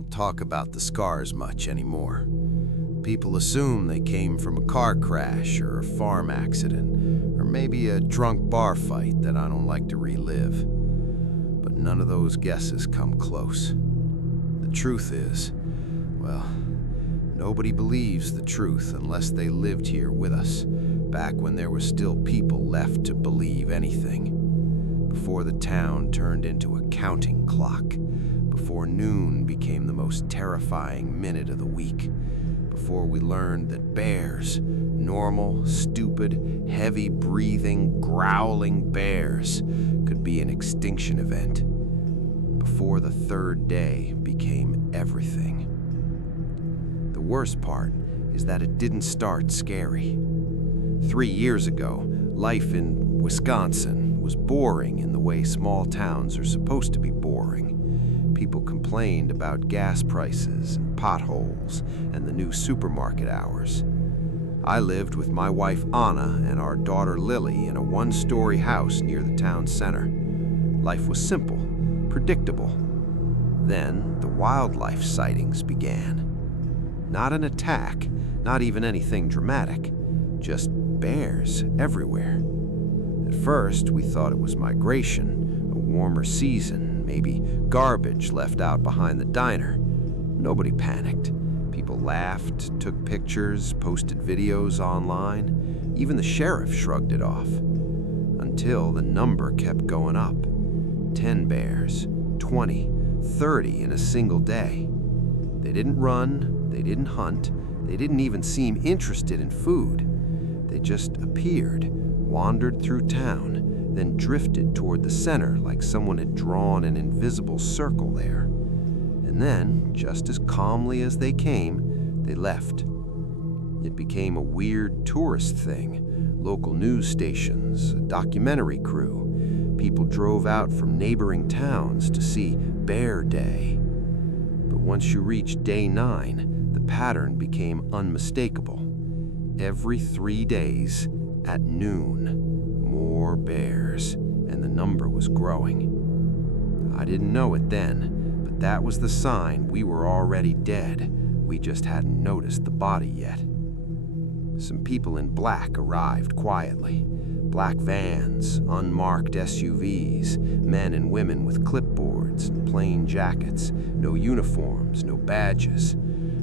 don't talk about the scars much anymore. People assume they came from a car crash or a farm accident, or maybe a drunk bar fight that I don't like to relive. But none of those guesses come close. The truth is, well, nobody believes the truth unless they lived here with us, back when there were still people left to believe anything. Before the town turned into a counting clock, before noon became the most terrifying minute of the week, before we learned that bears, normal, stupid, heavy-breathing, growling bears, could be an extinction event. Before the third day became everything. The worst part is that it didn't start scary. 3 years ago, life in Wisconsin was boring in the way small towns are supposed to be boring. People complained about gas prices and potholes and the new supermarket hours. I lived with my wife Anna and our daughter Lily in a one-story house near the town center. Life was simple, predictable. Then the wildlife sightings began. Not an attack, not even anything dramatic, just bears everywhere. At first, we thought it was migration, a warmer season, maybe garbage left out behind the diner. Nobody panicked. People laughed, took pictures, posted videos online. Even the sheriff shrugged it off. Until the number kept going up. 10 bears, 20, 30 in a single day. They didn't run, they didn't hunt, they didn't even seem interested in food. They just appeared, wandered through town, then drifted toward the center like someone had drawn an invisible circle there. And then, just as calmly as they came, they left. It became a weird tourist thing. Local news stations, a documentary crew. People drove out from neighboring towns to see Bear Day. But once you reached day 9, the pattern became unmistakable. Every 3 days, at noon, more bears, and the number was growing. I didn't know it then, but that was the sign we were already dead. We just hadn't noticed the body yet. Some people in black arrived quietly. Black vans, unmarked SUVs, men and women with clipboards and plain jackets, no uniforms, no badges.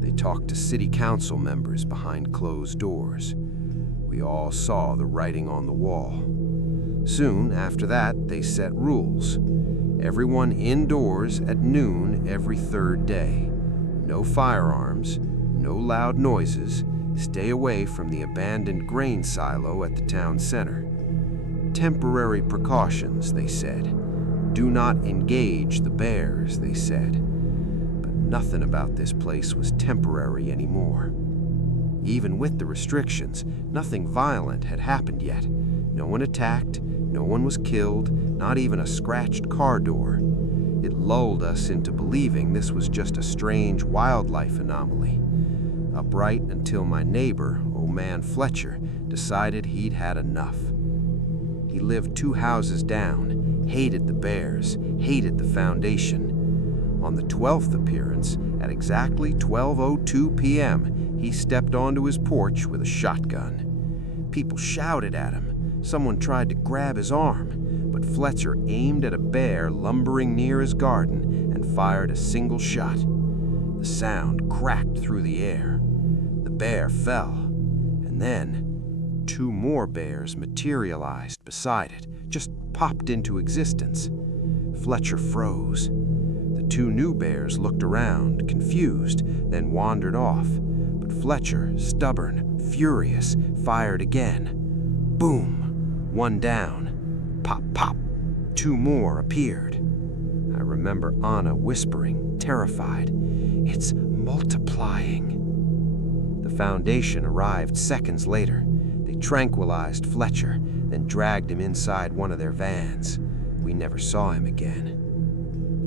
They talked to city council members behind closed doors. We all saw the writing on the wall. Soon after that, they set rules. Everyone indoors at noon every third day. No firearms, no loud noises. Stay away from the abandoned grain silo at the town center. Temporary precautions, they said. Do not engage the bears, they said. But nothing about this place was temporary anymore. Even with the restrictions, nothing violent had happened yet. No one attacked, no one was killed, not even a scratched car door. It lulled us into believing this was just a strange wildlife anomaly. Upright until my neighbor, old man Fletcher, decided he'd had enough. He lived 2 houses down, hated the bears, hated the foundation. On the 12th appearance, at exactly 12:02 p.m., he stepped onto his porch with a shotgun. People shouted at him. Someone tried to grab his arm, but Fletcher aimed at a bear lumbering near his garden and fired a single shot. The sound cracked through the air. The bear fell, and then 2 more bears materialized beside it, just popped into existence. Fletcher froze. The 2 new bears looked around, confused, then wandered off. But Fletcher, stubborn, furious, fired again. Boom! 1 down. Pop, pop. 2 more appeared. I remember Anna whispering, terrified, "It's multiplying." The foundation arrived seconds later. They tranquilized Fletcher, then dragged him inside one of their vans. We never saw him again.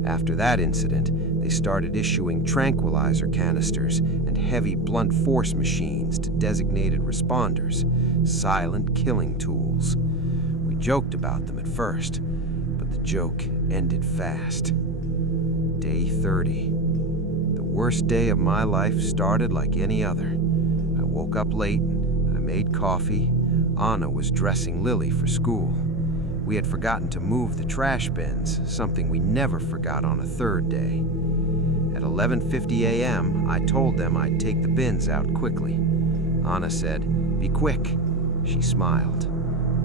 After that incident, they started issuing tranquilizer canisters and heavy blunt force machines to designated responders, silent killing tools. We joked about them at first, but the joke ended fast. Day 30. Worst day of my life started like any other. I woke up late, I made coffee. Anna was dressing Lily for school. We had forgotten to move the trash bins, something we never forgot on a third day. At 11:50 a.m., I told them I'd take the bins out quickly. Anna said, "Be quick." She smiled.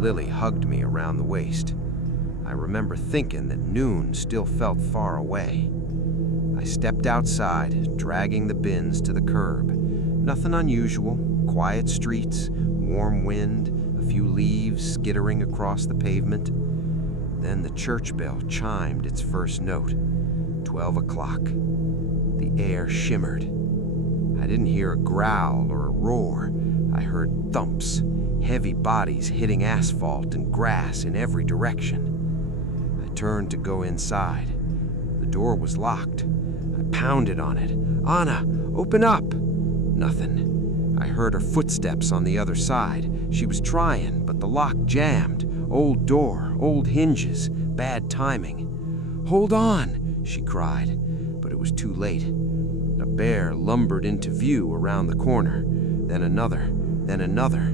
Lily hugged me around the waist. I remember thinking that noon still felt far away. I stepped outside, dragging the bins to the curb. Nothing unusual, quiet streets, warm wind, a few leaves skittering across the pavement. Then the church bell chimed its first note. 12 o'clock. The air shimmered. I didn't hear a growl or a roar. I heard thumps, heavy bodies hitting asphalt and grass in every direction. I turned to go inside. The door was locked. I pounded on it. "Anna, open up!" Nothing. I heard her footsteps on the other side. She was trying, but the lock jammed. Old door, old hinges, bad timing. "Hold on!" she cried, but it was too late. A bear lumbered into view around the corner, then another, then another.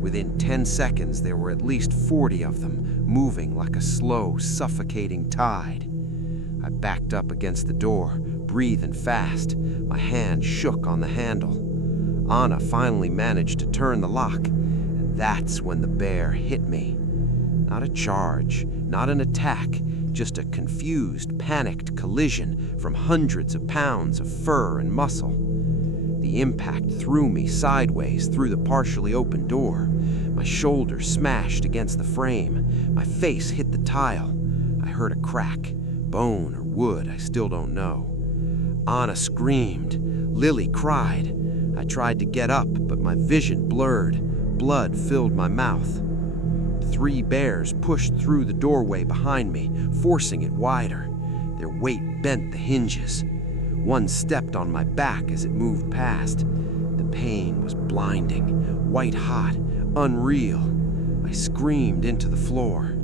Within 10 seconds, there were at least 40 of them, moving like a slow, suffocating tide. I backed up against the door, breathing fast. My hand shook on the handle. Anna finally managed to turn the lock, and that's when the bear hit me. Not a charge, not an attack, just a confused, panicked collision from hundreds of pounds of fur and muscle. The impact threw me sideways through the partially open door. My shoulder smashed against the frame. My face hit the tile. I heard a crack, bone or wood, I still don't know. Anna screamed. Lily cried. I tried to get up, but my vision blurred. Blood filled my mouth. 3 bears pushed through the doorway behind me, forcing it wider. Their weight bent the hinges. One stepped on my back as it moved past. The pain was blinding, white-hot, unreal. I screamed into the floor.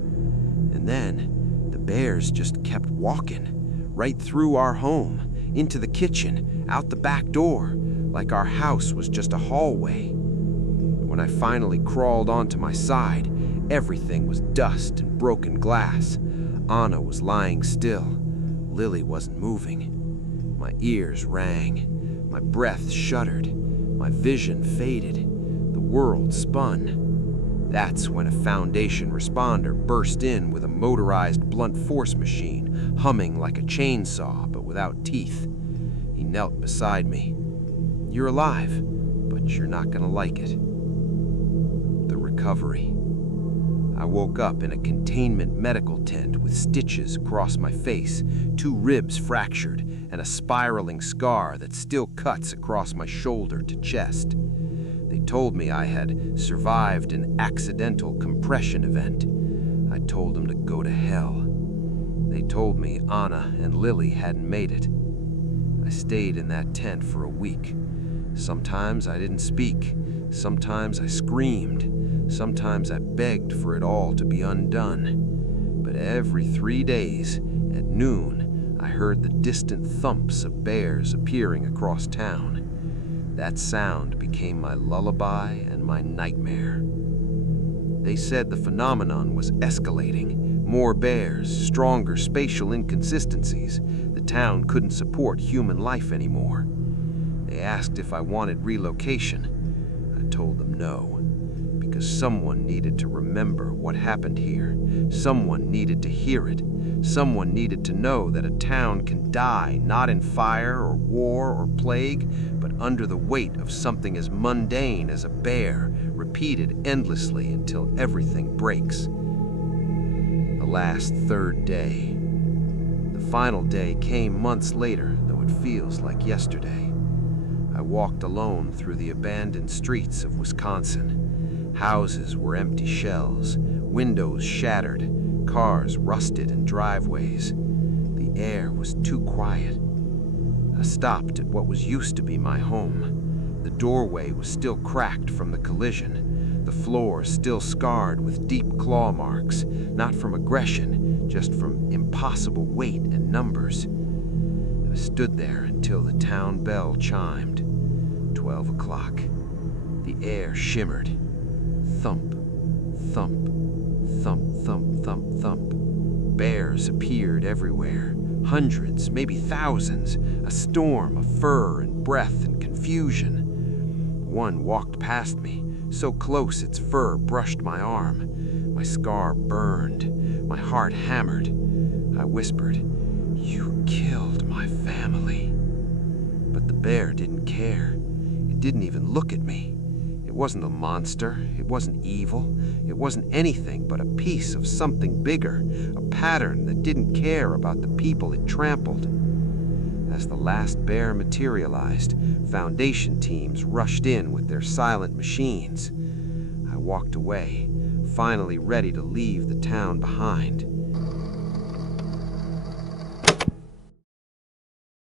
And then, the bears just kept walking, right through our home, into the kitchen, out the back door, like our house was just a hallway. When I finally crawled onto my side, everything was dust and broken glass. Anna was lying still. Lily wasn't moving. My ears rang. My breath shuddered. My vision faded. The world spun. That's when a Foundation responder burst in with a motorized blunt force machine, humming like a chainsaw but without teeth. He knelt beside me. "You're alive, but you're not gonna like it." The recovery. I woke up in a containment medical tent with stitches across my face, 2 ribs fractured, and a spiraling scar that still cuts across my shoulder to chest. They told me I had survived an accidental compression event. I told them to go to hell. They told me Anna and Lily hadn't made it. I stayed in that tent for a week. Sometimes I didn't speak. Sometimes I screamed. Sometimes I begged for it all to be undone. But every 3 days, at noon, I heard the distant thumps of bears appearing across town. That sound became my lullaby and my nightmare. They said the phenomenon was escalating. More bears, stronger spatial inconsistencies. The town couldn't support human life anymore. They asked if I wanted relocation. I told them no, because someone needed to remember what happened here. Someone needed to hear it. Someone needed to know that a town can die not in fire or war or plague, but under the weight of something as mundane as a bear, repeated endlessly until everything breaks. The last 3rd day. The final day came months later, though it feels like yesterday. I walked alone through the abandoned streets of Wisconsin. Houses were empty shells, windows shattered, cars rusted in driveways. The air was too quiet. I stopped at what was used to be my home. The doorway was still cracked from the collision, the floor still scarred with deep claw marks, not from aggression, just from impossible weight and numbers. I stood there until the town bell chimed. 12 o'clock. The air shimmered. Thump, thump, thump, thump, thump, thump. Bears appeared everywhere. Hundreds, maybe thousands. A storm of fur and breath and confusion. One walked past me, so close its fur brushed my arm. My scar burned. My heart hammered. I whispered, "You killed my family." But the bear didn't care. It didn't even look at me. It wasn't a monster. It wasn't evil. It wasn't anything but a piece of something bigger, a pattern that didn't care about the people it trampled. As the last bear materialized, foundation teams rushed in with their silent machines. I walked away, finally ready to leave the town behind.